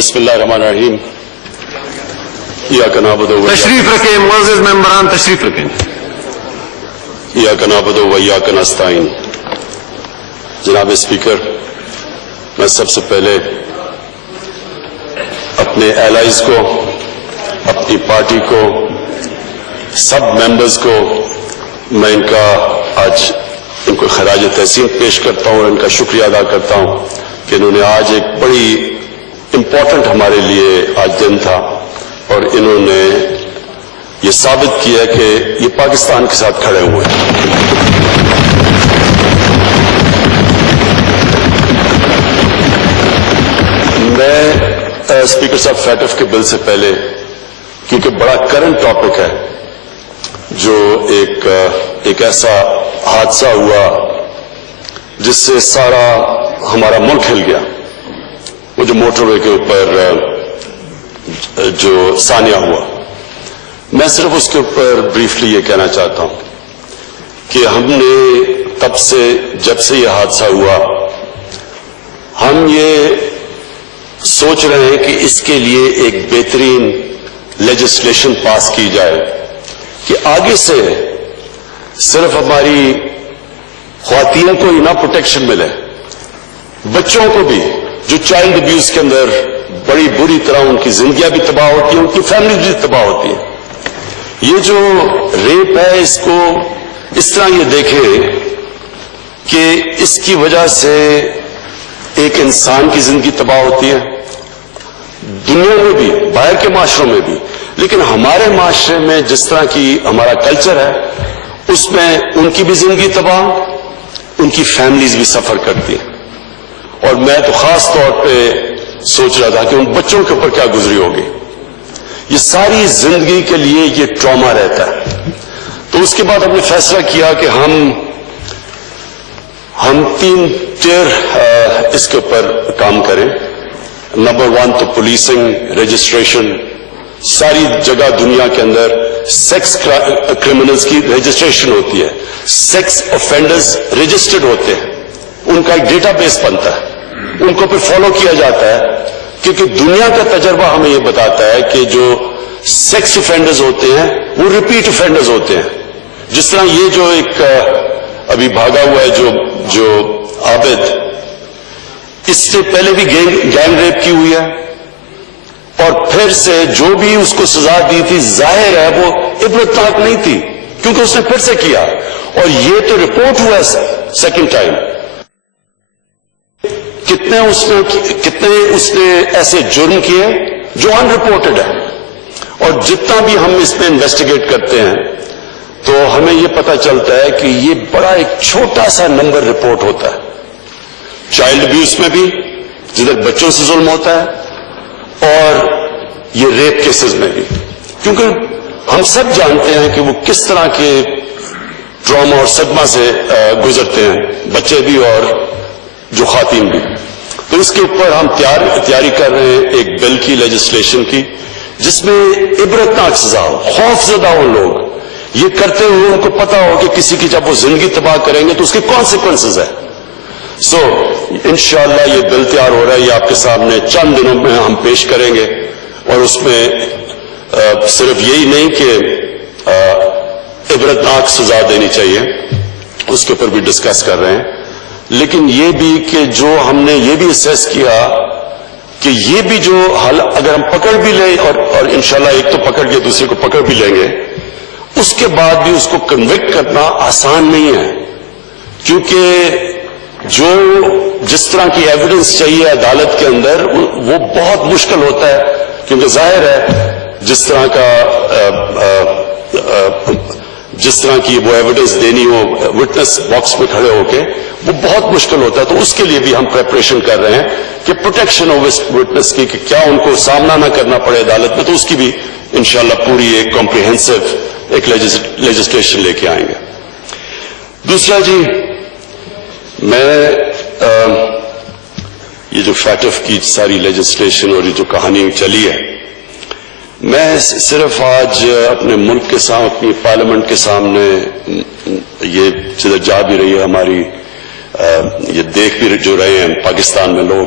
بسم اللہ الرحمن الرحیم. ایاک نعبد و تشریف رکھیں معزز ممبران، تشریف رکھیں. ایاک نعبد و ایاک نستعین. جناب اسپیکر، میں سب سے پہلے اپنے ایلائز کو، اپنی پارٹی کو، سب ممبرز کو میں ان کو خراج تحسین پیش کرتا ہوں اور ان کا شکریہ ادا کرتا ہوں کہ انہوں نے آج ایک بڑی امپورٹنٹ ہمارے لیے آج دن تھا اور انہوں نے یہ ثابت کیا کہ یہ پاکستان کے ساتھ کھڑے ہوئے ہیں. میں اسپیکر صاحب فیٹف کے بل سے پہلے، کیونکہ بڑا کرنٹ ٹاپک ہے، جو ایک ایسا حادثہ ہوا جس سے سارا ہمارا ملک ہل گیا، وہ جو موٹر وے کے اوپر جو ثانیہ ہوا، میں صرف اس کے اوپر بریفلی یہ کہنا چاہتا ہوں کہ ہم نے تب سے، جب سے یہ حادثہ ہوا، ہم یہ سوچ رہے ہیں کہ اس کے لیے ایک بہترین لیجسلیشن پاس کی جائے کہ آگے سے صرف ہماری خواتین کو ہی نہ پروٹیکشن ملے، بچوں کو بھی، جو چائلڈ ابیوز کے اندر بڑی بری طرح ان کی زندگیاں بھی تباہ ہوتی ہیں، ان کی فیملی بھی تباہ ہوتی ہے. یہ جو ریپ ہے، اس کو اس طرح یہ دیکھیں کہ اس کی وجہ سے ایک انسان کی زندگی تباہ ہوتی ہے، دنیا میں بھی، باہر کے معاشروں میں بھی، لیکن ہمارے معاشرے میں جس طرح کی ہمارا کلچر ہے، اس میں ان کی بھی زندگی تباہ، ان کی فیملیز بھی سفر کرتی ہیں. اور میں تو خاص طور پہ سوچ رہا تھا کہ ان بچوں کے اوپر کیا گزری ہوگی. یہ ساری زندگی کے لیے یہ ٹراما رہتا ہے. تو اس کے بعد ہم نے فیصلہ کیا کہ ہم 3 ٹیئر اس کے اوپر کام کریں. نمبر 1 تو پولیسنگ، رجسٹریشن. ساری جگہ دنیا کے اندر سیکس کرمنلز کی رجسٹریشن ہوتی ہے، سیکس افینڈرز رجسٹرڈ ہوتے ہیں، ان کا ایک ڈیٹا بیس بنتا ہے، ان کو پھر فالو کیا جاتا ہے، کیونکہ دنیا کا تجربہ ہمیں یہ بتاتا ہے کہ جو سیکس افینڈرز ہوتے ہیں وہ ریپیٹ افینڈرز ہوتے ہیں. جس طرح یہ جو ایک ابھی بھاگا ہوا ہے جو عابد، اس سے پہلے بھی گینگ ریپ کی ہوئی ہے، اور پھر سے جو بھی اس کو سزا دی تھی، ظاہر ہے وہ عبرتناک نہیں تھی کیونکہ اس نے پھر سے کیا. اور یہ تو رپورٹ ہوا ہے سیکنڈ ٹائم. کتنے اس نے ایسے جرم کیے جو ان رپورٹڈ ہے. اور جتنا بھی ہم اس پہ انویسٹیگیٹ کرتے ہیں تو ہمیں یہ پتہ چلتا ہے کہ یہ بڑا ایک چھوٹا سا نمبر رپورٹ ہوتا ہے. چائلڈ ابیوز میں بھی، جدھر بچوں سے ظلم ہوتا ہے، اور یہ ریپ کیسز میں بھی، کیونکہ ہم سب جانتے ہیں کہ وہ کس طرح کے ٹراما اور صدمہ سے گزرتے ہیں، بچے بھی اور جو خواتین بھی. تو اس کے اوپر ہم تیاری کر رہے ہیں ایک بل کی، لیجسلیشن کی، جس میں عبرتناک سزا ہو. خوف زدہ ہو لوگ یہ کرتے ہوئے، ان کو پتا ہو کہ کسی کی جب وہ زندگی تباہ کریں گے تو اس کے کانسیکوینسز ہے. سو انشاءاللہ یہ بل تیار ہو رہا ہے، یہ آپ کے سامنے چند دنوں میں ہم پیش کریں گے. اور اس میں صرف یہی نہیں کہ عبرتناک سزا دینی چاہیے، اس کے اوپر بھی ڈسکس کر رہے ہیں، لیکن یہ بھی کہ جو ہم نے یہ بھی اسیس کیا کہ یہ بھی جو حل اگر ہم پکڑ بھی لیں، اور انشاءاللہ ایک تو پکڑ کے دوسرے کو پکڑ بھی لیں گے، اس کے بعد بھی اس کو کنوکٹ کرنا آسان نہیں ہے، کیونکہ جس طرح کی ایویڈنس چاہیے عدالت کے اندر وہ بہت مشکل ہوتا ہے. کیونکہ ظاہر ہے جس طرح کی وہ ایویڈنس دینی ہو وٹنس باکس میں کھڑے ہو کے، وہ بہت مشکل ہوتا ہے. تو اس کے لیے بھی ہم پریپریشن کر رہے ہیں کہ پروٹیکشن آف وٹنس کی، کہ کیا ان کو سامنا نہ کرنا پڑے عدالت میں. تو اس کی بھی انشاءاللہ پوری ایک کمپریہنسو ایک لیجسلیشن لے کے آئیں گے. دوسرا جی، میں یہ جو فیٹف کی ساری لیجسلیشن اور یہ جو کہانی چلی ہے، میں صرف آج اپنے ملک کے سامنے، اپنی پارلیمنٹ کے سامنے، یہ جدھر جا بھی رہی ہے ہماری، یہ دیکھ بھی جو رہے ہیں پاکستان میں لوگ،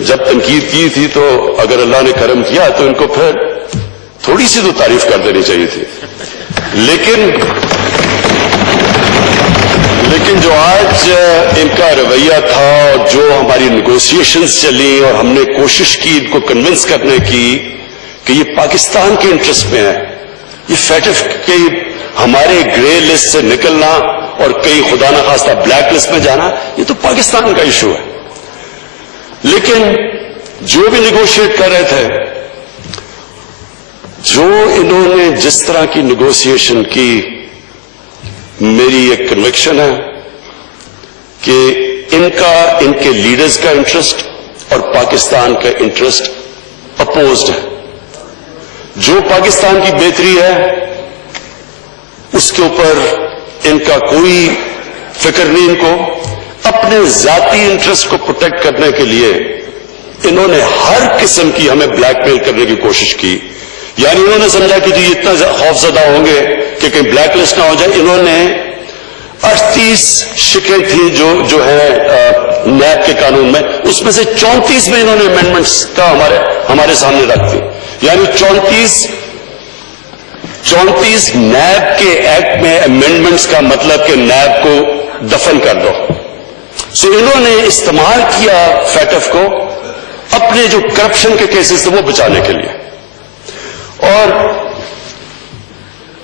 جب تنقید کی تھی تو اگر اللہ نے کرم کیا تو ان کو پھر تھوڑی سی تو تعریف کر دینی چاہیے تھی. لیکن جو آج ان کا رویہ تھا اور جو ہماری نیگوسیشنز چلی اور ہم نے کوشش کی ان کو کنونس کرنے کی کہ یہ پاکستان کے انٹرسٹ میں ہے, یہ فیٹف کے ہمارے گرے لسٹ سے نکلنا اور کئی خدا نخواستہ بلیک لسٹ میں جانا, یہ تو پاکستان کا ایشو ہے. لیکن جو بھی نیگوشیٹ کر رہے تھے, جو انہوں نے جس طرح کی نیگوسیشن کی, میری ایک کنوکشن ہے کہ ان کے لیڈرز کا انٹرسٹ اور پاکستان کا انٹرسٹ اپوزڈ ہے. جو پاکستان کی بہتری ہے اس کے اوپر ان کا کوئی فکر نہیں. ان کو اپنے ذاتی انٹرسٹ کو پروٹیکٹ کرنے کے لیے انہوں نے ہر قسم کی ہمیں بلیک میل کرنے کی کوشش کی. یعنی انہوں نے سمجھا کہ یہ اتنا خوف زدہ ہوں گے کہ کہیں بلیک لسٹ نہ ہو جائے. انہوں نے 38 شکیں تھیں جو ہے نیب کے قانون میں, اس میں سے 34 میں انہوں نے امینڈمنٹس کا ہمارے سامنے رکھ دی. یعنی 34 نیب کے ایکٹ میں امینڈمنٹس کا مطلب کہ نیب کو دفن کر دو. سو انہوں نے استعمال کیا فیٹف کو اپنے جو کرپشن کے کیسز تھے وہ بچانے کے لیے, اور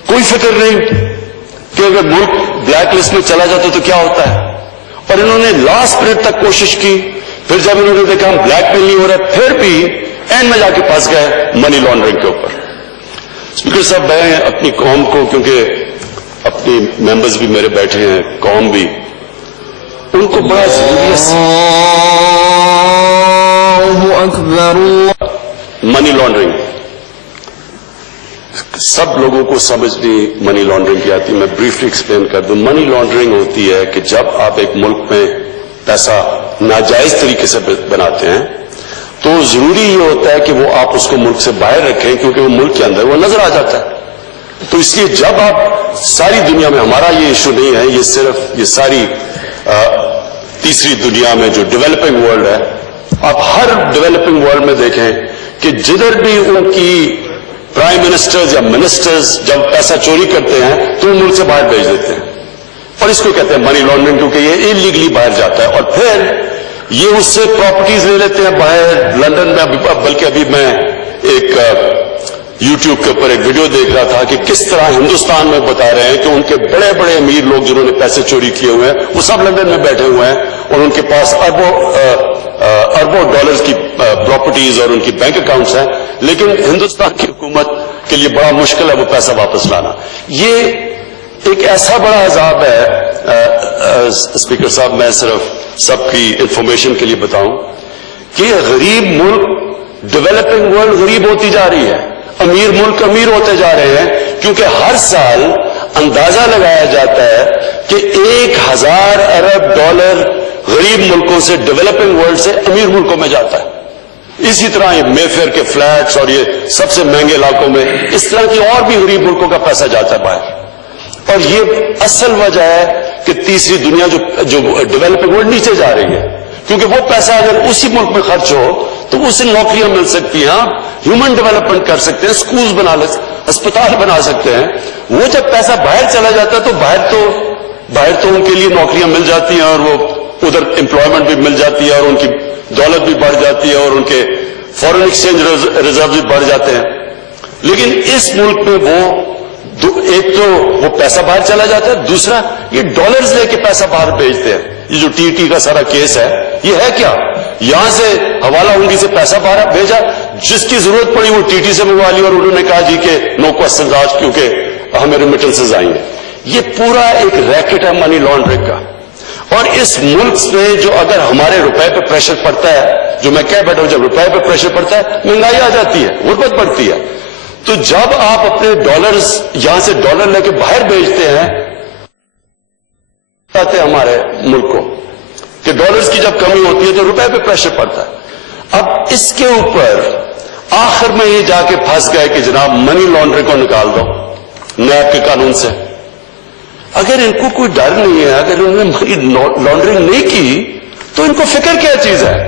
کوئی فکر نہیں کہ اگر ملک بلیک لسٹ میں چلا جاتا تو کیا ہوتا ہے. اور انہوں نے لاسٹ منٹ تک کوشش کی. پھر جب انہوں نے دیکھا ہم بلیک میل نہیں ہو رہا, پھر بھی اینڈ میں جا کے پھنس گئے منی لانڈرنگ کے اوپر. اسپیکر صاحب, میں اپنی قوم کو, کیونکہ اپنی ممبرز بھی میرے بیٹھے ہیں, قوم بھی, ان کو بڑا ضروری ہے منی لانڈرنگ. سب لوگوں کو سمجھنی منی لانڈرنگ کی آتی. میں بریفلی ایکسپلین کر دوں. منی لانڈرنگ ہوتی ہے کہ جب آپ ایک ملک میں پیسہ ناجائز طریقے سے بناتے ہیں تو ضروری یہ ہوتا ہے کہ وہ آپ اس کو ملک سے باہر رکھیں, کیونکہ وہ ملک کے اندر وہ نظر آ جاتا ہے. تو اس لیے جب آپ ساری دنیا میں, ہمارا یہ ایشو نہیں ہے, یہ صرف یہ ساری تیسری دنیا میں جو ڈیولپنگ ورلڈ ہے, آپ ہر ڈیولپنگ ورلڈ میں دیکھیں کہ جدھر بھی ان کی پرائم منسٹرز یا منسٹرز جب پیسہ چوری کرتے ہیں تو وہ ملک سے باہر بھیج دیتے ہیں, اور اس کو کہتے ہیں منی لانڈرنگ, کیونکہ یہ انلیگلی باہر جاتا ہے. اور پھر یہ اس سے پراپرٹیز لے لیتے ہیں باہر لندن میں. بلکہ ابھی میں ایک یوٹیوب کے اوپر ایک ویڈیو دیکھ رہا تھا کہ کس طرح ہندوستان میں بتا رہے ہیں کہ ان کے بڑے بڑے امیر لوگ جنہوں نے پیسے چوری کیے ہوئے ہیں وہ سب لندن میں بیٹھے ہوئے ہیں, اور ان کے پاس اربوں ڈالرز کی پراپرٹیز اور ان کی بینک اکاؤنٹس ہیں, لیکن ہندوستان کی حکومت کے لیے بڑا مشکل ہے وہ پیسہ واپس لانا. یہ ایک ایسا بڑا عذاب ہے. اسپیکر صاحب, میں صرف سب کی انفارمیشن کے لیے بتاؤں کہ غریب ملک ڈیولپنگ ورلڈ غریب ہوتی جا رہی ہے, امیر ملک امیر ہوتے جا رہے ہیں, کیونکہ ہر سال اندازہ لگایا جاتا ہے کہ 1000 ارب ڈالر غریب ملکوں سے ڈیولپنگ ورلڈ سے امیر ملکوں میں جاتا ہے. اسی طرح یہ مے فیئر کے فلیٹس اور یہ سب سے مہنگے علاقوں میں اس طرح کی اور بھی غریب ملکوں کا پیسہ جاتا ہے باہر. اور یہ اصل وجہ ہے کہ تیسری دنیا جو ڈیولپنگ ورلڈ نیچے جا رہی ہے, کیونکہ وہ پیسہ اگر اسی ملک میں خرچ ہو تو اسے نوکریاں مل سکتی ہیں, ہیومن ڈیولپمنٹ کر سکتے ہیں, سکولز بنا لے, ہسپتال بنا سکتے ہیں. وہ جب پیسہ باہر چلا جاتا ہے تو باہر تو ان کے لیے نوکریاں مل جاتی ہیں, اور وہ ادھر امپلائمنٹ بھی مل جاتی ہے, اور ان کی دولت بھی بڑھ جاتی ہے, اور ان کے فارن ایکسچینج ریزرو بھی بڑھ جاتے ہیں. لیکن اس ملک میں ایک تو وہ پیسہ باہر چلا جاتا ہے, دوسرا یہ ڈالرز لے کے پیسہ باہر بھیجتے ہیں. یہ جو ٹی کا سارا کیس ہے, یہ ہے کیا, یہاں سے حوالہ ہنڈی سے پیسہ باہر بھیجا, جس کی ضرورت پڑی وہ ٹی سے منگوا لی, اور انہوں نے کہا جی کہ نو کوسچن آج, کیونکہ ہمیں ریمیٹنسز آئیں گے. یہ پورا ایک ریکٹ ہے منی لانڈرنگ کا. اور اس ملک میں جو اگر ہمارے روپے پہ پریشر پڑتا ہے, جو میں کہہ بیٹھا ہوں, جب روپے پہ پریشر پڑتا ہے مہنگائی آ جاتی ہے, غربت بڑھتی ہے. تو جب آپ اپنے ڈالرز یہاں سے ڈالر لے کے باہر بھیجتے ہیں, آتے ہمارے ملک کو کہ ڈالرز کی جب کمی ہوتی ہے تو روپے پہ پریشر پڑتا ہے. اب اس کے اوپر آخر میں یہ جا کے پھنس گئے کہ جناب منی لانڈرنگ کو نکال دو نیب کے قانون سے. اگر ان کو کوئی ڈر نہیں ہے, اگر انہوں نے منی لانڈرنگ نہیں کی تو ان کو فکر کیا چیز ہے.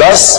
10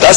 10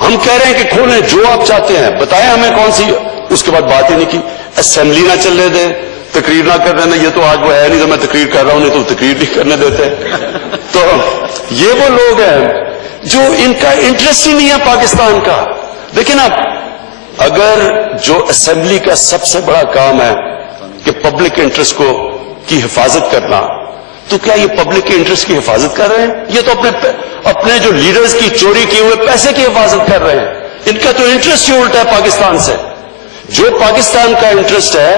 ہم کہہ رہے ہیں کہ کھولیں جو آپ چاہتے ہیں, بتائیں ہمیں کون سی. اس کے بعد بات ہی نہیں کی. اسمبلی نہ چلنے دیں, تقریر نہ کر دینا, یہ تو آج وہ ہے نہیں تو میں تقریر کر رہا ہوں, نہیں تو تقریر نہیں کرنے دیتے. تو یہ وہ لوگ ہیں جو ان کا انٹرسٹ ہی نہیں ہے پاکستان کا. لیکن اب اگر جو اسمبلی کا سب سے بڑا کام ہے کہ پبلک انٹرسٹ کی حفاظت کرنا, تو کیا یہ پبلک کے انٹرسٹ کی حفاظت کر رہے ہیں؟ یہ تو اپنے جو لیڈرز کی چوری کیے ہوئے پیسے کی حفاظت کر رہے ہیں. ان کا تو انٹرسٹ ہی الٹا ہے پاکستان سے. جو پاکستان کا انٹرسٹ ہے,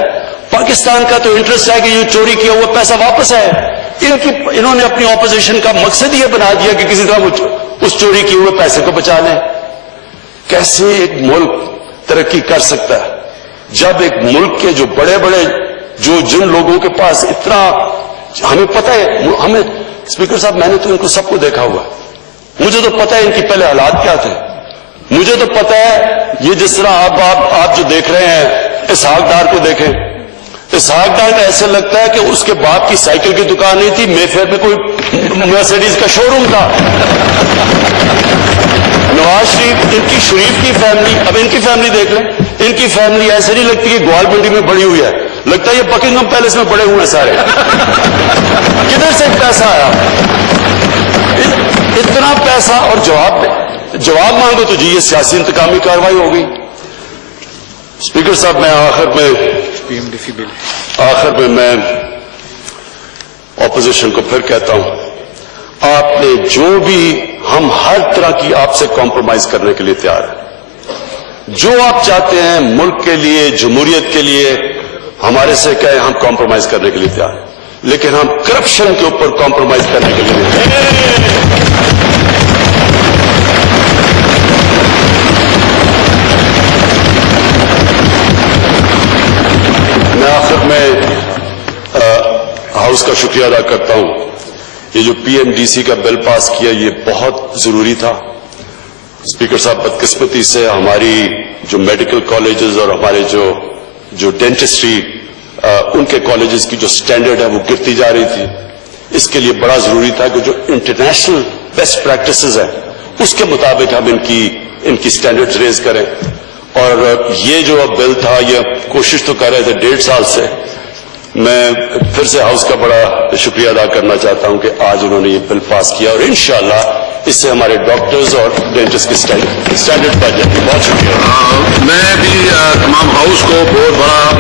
پاکستان کا تو انٹرسٹ ہے کہ یہ چوری کیا ہوا پیسہ واپس ہے. انہوں نے اپنی اپوزیشن کا مقصد یہ بنا دیا کہ کسی طرح اس چوری کیے ہوئے پیسے کو بچا لیں. کیسے ایک ملک ترقی کر سکتا ہے جب ایک ملک کے جو بڑے بڑے جن لوگوں کے پاس اتنا, ہمیں پتہ ہے, ہمیں اسپیکر صاحب میں نے تو ان کو سب کو دیکھا ہوا ہے, مجھے تو پتہ ہے ان کی پہلے حالات کیا تھے. مجھے تو پتہ ہے یہ جس طرح آپ جو دیکھ رہے ہیں اسحاق ڈار کو دیکھیں. اسحاق ڈار ایسے لگتا ہے کہ اس کے باپ کی سائیکل کی دکان نہیں تھی, مے فیئر میں کوئی مرسیڈیز کا شو روم تھا. نواز شریف کی فیملی, اب ان کی فیملی دیکھ لیں, ان کی فیملی ایسے نہیں لگتی کہ گوال منڈی میں بڑی ہوئی ہے, لگتا ہے یہ بکنگھم پیلس میں بڑے ہوئے ہیں سارے. کدھر سے پیسہ آیا اتنا پیسہ؟ اور جواب مانگو تو جی یہ سیاسی انتقامی کارروائی ہو گئی. اسپیکر صاحب میں آخر میں میں اپوزیشن کو پھر کہتا ہوں, آپ نے جو بھی, ہم ہر طرح کی آپ سے کمپرومائز کرنے کے لیے تیار ہیں. جو آپ چاہتے ہیں ملک کے لیے, جمہوریت کے لیے, ہمارے سے کہیں ہم کمپرومائز کرنے کے لیے تیار ہیں, لیکن ہم کرپشن کے اوپر کمپرومائز کرنے کے لیے نہیں. میں آخر میں ہاؤس کا شکریہ ادا کرتا ہوں. یہ جو پی ایم ڈی سی کا بل پاس کیا یہ بہت ضروری تھا. اسپیکر صاحب بدقسمتی سے ہماری جو میڈیکل کالجز اور ہمارے جو ڈینٹسٹری ان کے کالجز کی جو سٹینڈرڈ ہے وہ گرتی جا رہی تھی. اس کے لیے بڑا ضروری تھا کہ جو انٹرنیشنل بیسٹ پریکٹسز ہیں اس کے مطابق ہم ان کی سٹینڈرڈ ریز کریں. اور یہ جو اب بل تھا یہ کوشش تو کر رہے تھے 1.5 سال سے. میں پھر سے ہاؤس کا بڑا شکریہ ادا کرنا چاہتا ہوں کہ آج انہوں نے یہ بل پاس کیا, اور انشاءاللہ اس سے ہمارے ڈاکٹرز اور ڈینٹسٹ کی سٹینڈرڈ بڑھ جائے گی. بہت شکریہ. میں بھی تمام ہاؤس کو بہت بڑا